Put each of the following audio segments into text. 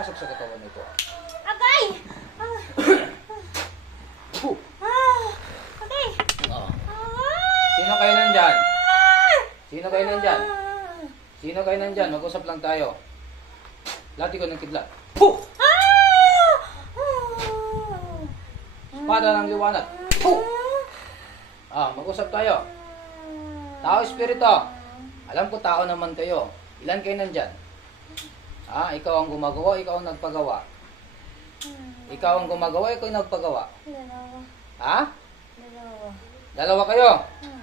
Pasok sa katawan nito. ah. Agay! Ah, Puh! ah, agay! Oo. Agay! Sino kayo nandyan? Sino kayo nandyan? Ah! Sino kayo nandyan? Mag-usap lang tayo. Lati ko ng kidlat. Puh! Ah! Espada ng liwanag. Puh! Ah, mag-usap tayo. Tao espiritu. Alam ko tao naman kayo. Ilan kayo nandyan? Ah, ikaw ang gumagawa, ikaw ang nagpagawa. Ikaw ang gumagawa, ikaw ang nagpagawa. Dalawa. Ha? Dalawa. Dalawa kayo. Hmm.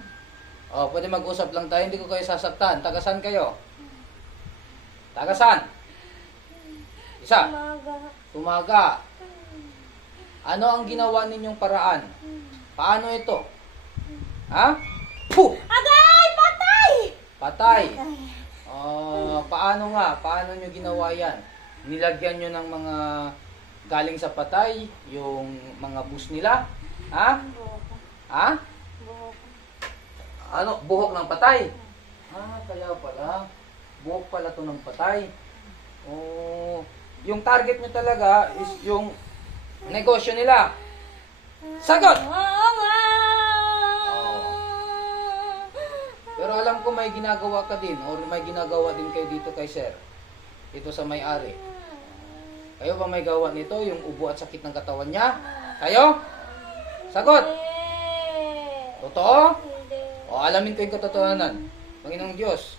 Oh, pwede mag-usap lang tayo, hindi ko kayo sasaktan. Tagasan kayo? Tagasan? Isa. Umaga. Tumaga. Ano ang ginawa ninyong paraan? Paano ito? Ha? Puh! Agay! Patay! Patay. Ay. Ah, paano nga? Paano nyo ginawa yan? Nilagyan nyo ng mga galing sa patay, yung mga bus nila? Ha? Ha? Buhok. Ano? Buhok ng patay? Ah, kaya pala. Buhok pala to ng patay. Oh, yung target nyo talaga is yung negosyo nila. Sagot! Pero alam ko may ginagawa ka din or may ginagawa din kayo dito kay sir. Dito sa may-ari. Kayo ba may gawa nito? Yung ubo at sakit ng katawan niya? Kayo? Sagot! Totoo? O alamin ko yung katotohanan. Panginoong Diyos,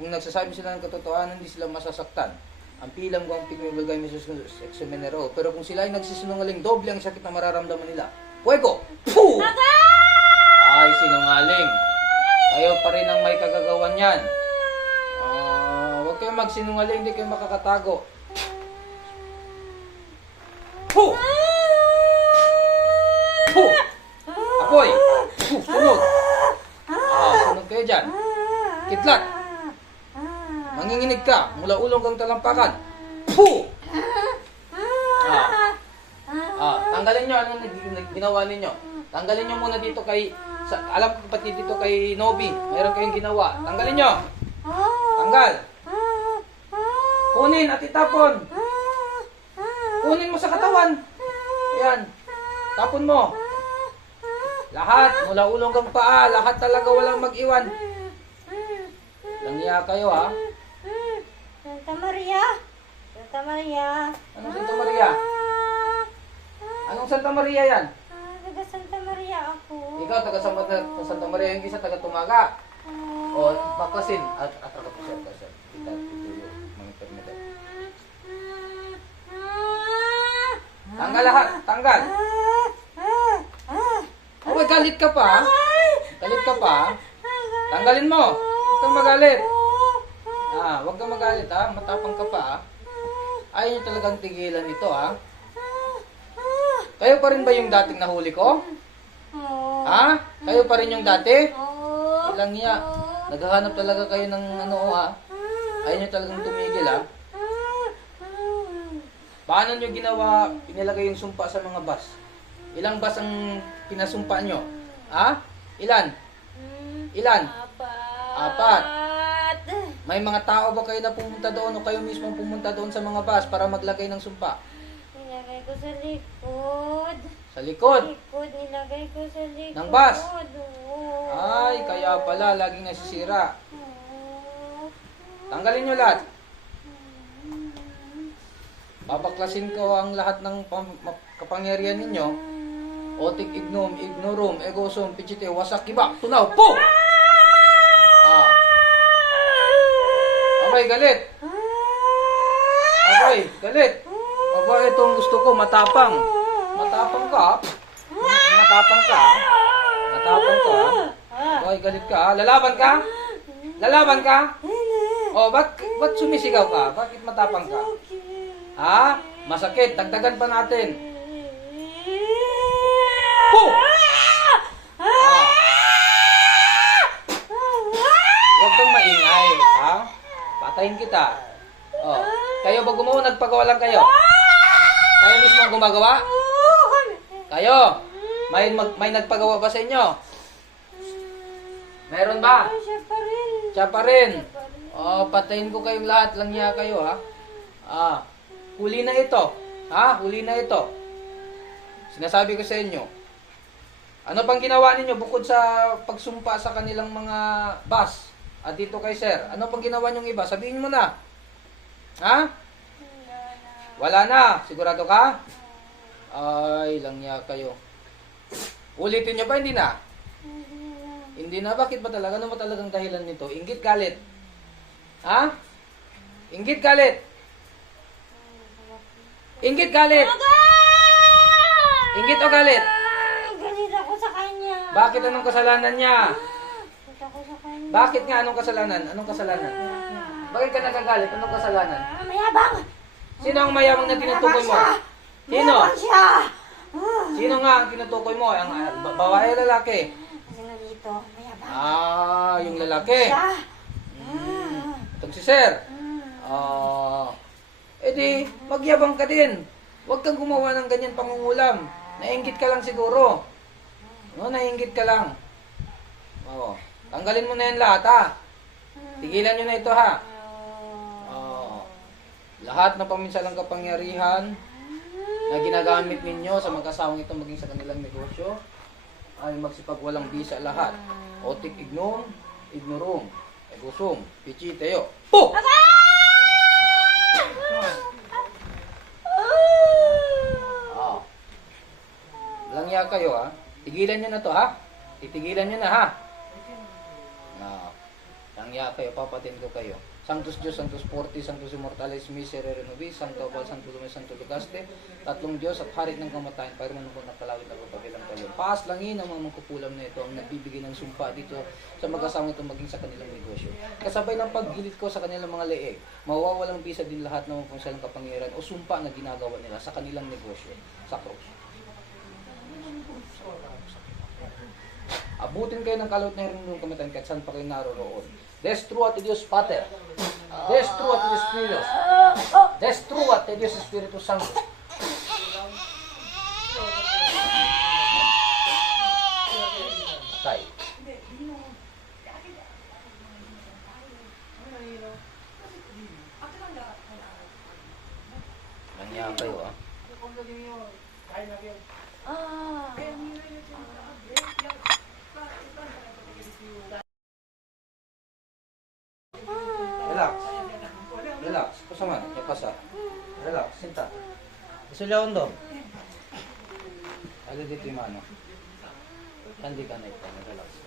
kung nagsasabi sila ng katotohanan, hindi sila masasaktan. Ang pilang ko ang pinibigay ni Jesus exumenero. Pero kung sila ay nagsisinungaling, doble ang sakit na mararamdaman nila. Fuego! Puh! Ay, sinungaling. Kayo pa rin ang may kagagawan yan. Ah, huwag kayong magsinungaling, hindi kayo makakatago. Puh! Puh! Apoy! Puh! Sunog! Ah, sunog kayo dyan. Kidlat! Manginginig ka mula ulong kang talampakan. Puh! Ah. Ah, tanggalin nyo anong ginawa ninyo. Tanggalin nyo muna dito kay sa, alam ko pati dito kay Nobi. Meron kayong ginawa. Tanggalin nyo. Tanggal. Kunin at itapon. Kunin mo sa katawan. Ayan. Tapon mo. Lahat, mula ulong kang paa, lahat talaga walang mag-iwan. Langya kayo ha. Santa Maria! Santa Maria! Anong Santa Maria? Anong Santa Maria yan? Ah, Santa Ako. Ikaw taga Santa, sa Santa Maria, yung isa taga Tumaga. Ah. O, baklasin. At atara ko siya, kasi kita tutuyo mga permedad. Tanggal lahat, tanggal. Oh, may galit ka pa. Galit ka pa. Tanggalin mo. Huwag kang magalit. Ah, huwag kang magalit ha. Matapang ka pa ha. Ayaw niyo talagang tigilan ito ha. Kayo pa rin ba yung dating nahuli ko? Ha? Kayo pa rin yung dati? Ilang niya. Naghahanap talaga kayo ng ano ha. Ayaw niyo talagang tumigil ha. Paano nyo ginawa, pinilagay yung sumpa sa mga bus? Ilang bus ang pinasumpa nyo? Ha? Ilan? Ilan? Apat. Apat. May mga tao ba kayo na pumunta doon o kayo mismo pumunta doon sa mga bus para maglagay ng sumpa? Nilagay ko sa likod. Sa likod. Likod, nilagay ko sa likod. Ng bus? Oo. Ay, kaya pala, laging nasisira. Oo. Tanggalin nyo lahat. Babaklasin ko ang lahat ng kapangyarihan ninyo. Otik ignum, ignorum, egosum, pichite, wasak, kiba, tunaw, po! Ah. Galit. Abay, galit. Abay, itong gusto ko, matapang. Matapang ka. Ma- Matapang ka. Matapang ka. Abay, galit ka. Lalaban ka? Lalaban ka? Oh, bak ba't sumisigaw ka? Bakit matapang ka? Ha? Masakit. Dagdagan pa natin. Po! Ah. Huwag kang maingay, ha? Patayin kita. Oh. Kayo ba gumawa? Nagpagawa lang kayo? Kayo mismo gumagawa? Kayo? May, mag, may nagpagawa ba sa inyo? Meron ba? Siya pa rin. Siya pa rin. Rin. Oh, patayin ko kayong lahat lang niya kayo, ha? Ah, huli na ito. Ha? Huli na ito. Sinasabi ko sa inyo. Ano pang ginawa ninyo bukod sa pagsumpa sa kanilang mga bus? At dito kay sir, ano pang ginawa nyong iba? Sabihin mo na. Ha? Wala na. Sigurado ka? Ay, lang niya kayo. Ulitin nyo ba? Hindi na. Hindi na. Bakit ba talaga? Ano ba talagang dahilan nito? Ingit galit. Ha? Ingit galit. Ingit galit. Ingit o galit? Galit ako sa kanya. Bakit anong kasalanan niya? Galit ako sa kanya. Bakit nga anong kasalanan? Anong kasalanan? Bakit ka nagagalit? Anong kasalanan? Mayabang! Sino ang mayamang na tinutukoy mo? Sino? Mayabang siya! Sino nga ang tinutukoy mo? Ang ah, ba- babae o lalaki? Nga dito, mayabang Ah, yung lalaki. siya. Ah, Itong si Sir. ah. Ah, edi, magyabang ka din. Huwag kang gumawa ng ganyan pangungulam. Nainggit ka lang siguro. No, nainggit ka lang. Oo. Tanggalin mo na yan lahat, ha? Tigilan nyo na ito, ha? Oo. Lahat ng paminsalang kapangyarihan na ginagamit ninyo sa mag-asawang ito maging sa kanilang negosyo ay magsipagwalang bisa lahat. Otik ignon, ignorum, egosum, pichi tayo. Po! Ah. Langya kayo ha. Tigilan nyo na to ha. Titigilan nyo na ha. Ah. Langya kayo, papatin ko kayo. Sanctus Diyos, Sanctus Fortis, Sanctus Immortalis, Miserere Nobis, Sancto Abal, Sancto Lume, Sancto Lugaste, tatlong Diyos at Harit ng Kamatayan, para manungkot na palawit na papabilang kayo. Paas langin ang mga mangkukulam na ito, ang nagbibigay ng sumpa dito sa mag-asama ito maging sa kanilang negosyo. Kasabay ng paggilit ko sa kanilang mga leeg, mawawalang bisa din lahat ng mga punsalang kapangyarihan o sumpa na ginagawa nila sa kanilang negosyo sa cross. Abutin kayo ng kalawit na rin ng kamatayan kahit saan pa kayo naroroon. Destro at Dios Pater. Destro at Dios Filios. Destro at Dios Espiritu Santo. Patay. Nangyaya kayo ah. Ah. Relax. Relax. Pasaman. Ya pasa. Relax. Sinta. Isuliaon do. Ano dito yung mano? Hindi ka na ito. Relax.